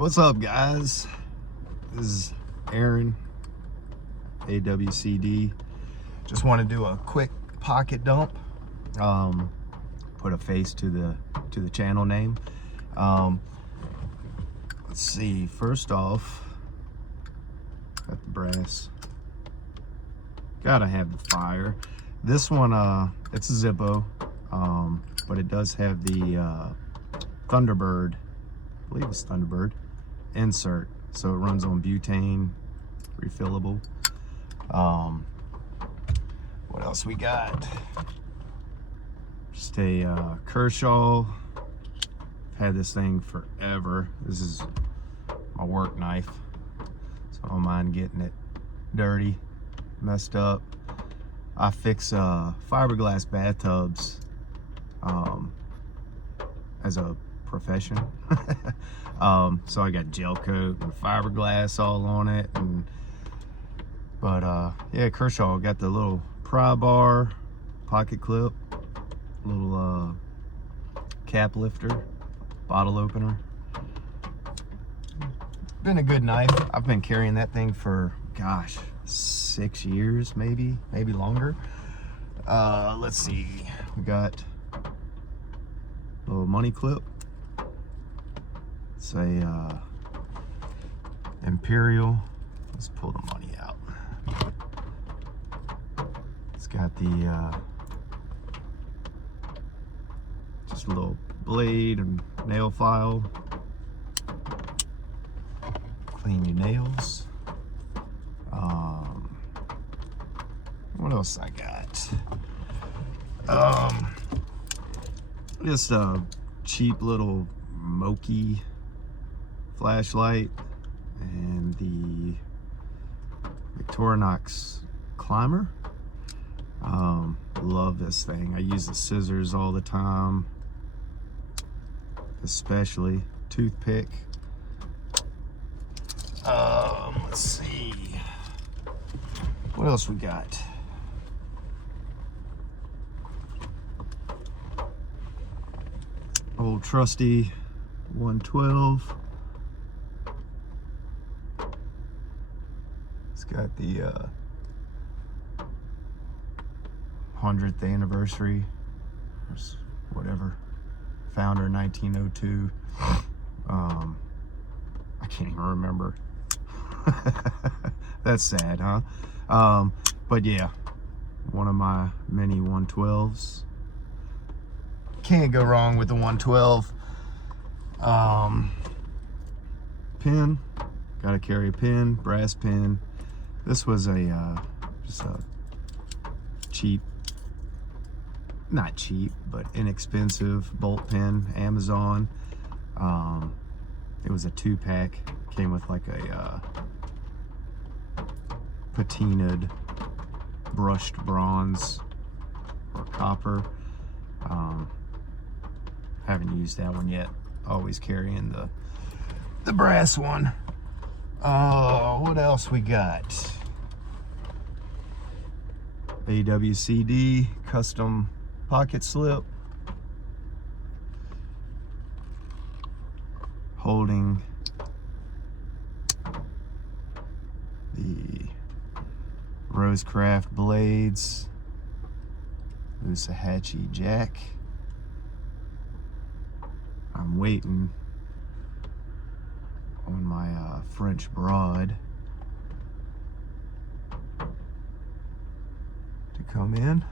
What's up, guys? This is Aaron, AWCD. Just want to do a quick pocket dump. Put a face to the channel name. Let's see. First off, got the brass. Gotta have the fire. This one, it's a Zippo, but it does have the Thunderbird. I believe it's Thunderbird insert, so it runs on butane, refillable. What else we got? Just a Kershaw. I've had this thing forever. This is my work knife, so I don't mind getting it dirty, messed up. I fix fiberglass bathtubs as a profession. So I got gel coat and fiberglass all on it, but yeah, Kershaw got the little pry bar, pocket clip, little cap lifter, bottle opener. Been a good knife. I've been carrying that thing for, gosh, 6 years, maybe longer. Let's see, we got a little money clip. It's a Imperial. Let's pull the money out. It's got the just a little blade and nail file. Clean your nails. What else I got? Just a cheap little Moki flashlight and the Victorinox climber. Love this thing. I use the scissors all the time, especially toothpick. Let's see, what else we got? Old trusty 112. It's got the 100th anniversary, or whatever, founder 1902. I can't even remember. That's sad, huh? But yeah, one of my mini 112s. Can't go wrong with the 112. Pin, gotta carry a pin, brass pin. This was a just a cheap, not cheap, but inexpensive bolt pin, Amazon. It was a 2-pack, came with like a patinaed brushed bronze or copper. Haven't used that one yet. Always carrying the brass one. What else we got? AWCD custom pocket slip, holding the Rosecraft blades, Musahatchee jack. I'm waiting on my French broad to come in.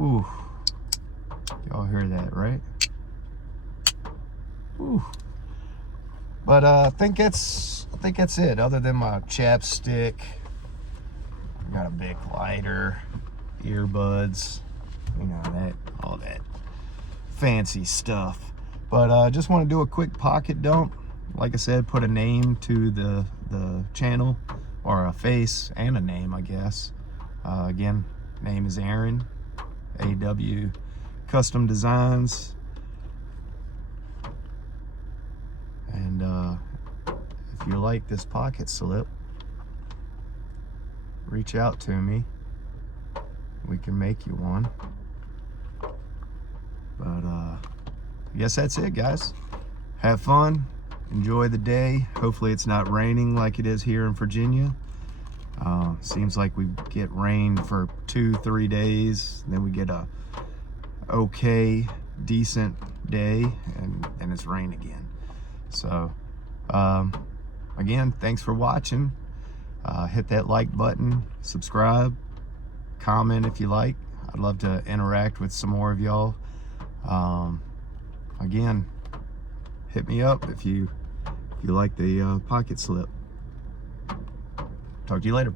Ooh, y'all hear that, right? Ooh. But I think that's it. Other than my chapstick, I got a big lighter, earbuds, you know, that, all that fancy stuff. But just want to do a quick pocket dump. Like I said, put a name to the channel, or a face and a name, I guess. Again, name is Aaron, AW Custom Designs. And if you like this pocket slip, reach out to me. We can make you one. But I guess that's it, guys. have fun, enjoy the day. Hopefully it's not raining like it is here in Virginia. Seems like we get rain for 2-3 days, then we get a okay, decent day, and it's rain again. So again, thanks for watching. Hit that like button, subscribe, comment if you like. I'd love to interact with some more of y'all. Again, hit me up if you like the pocket slip. Talk to you later.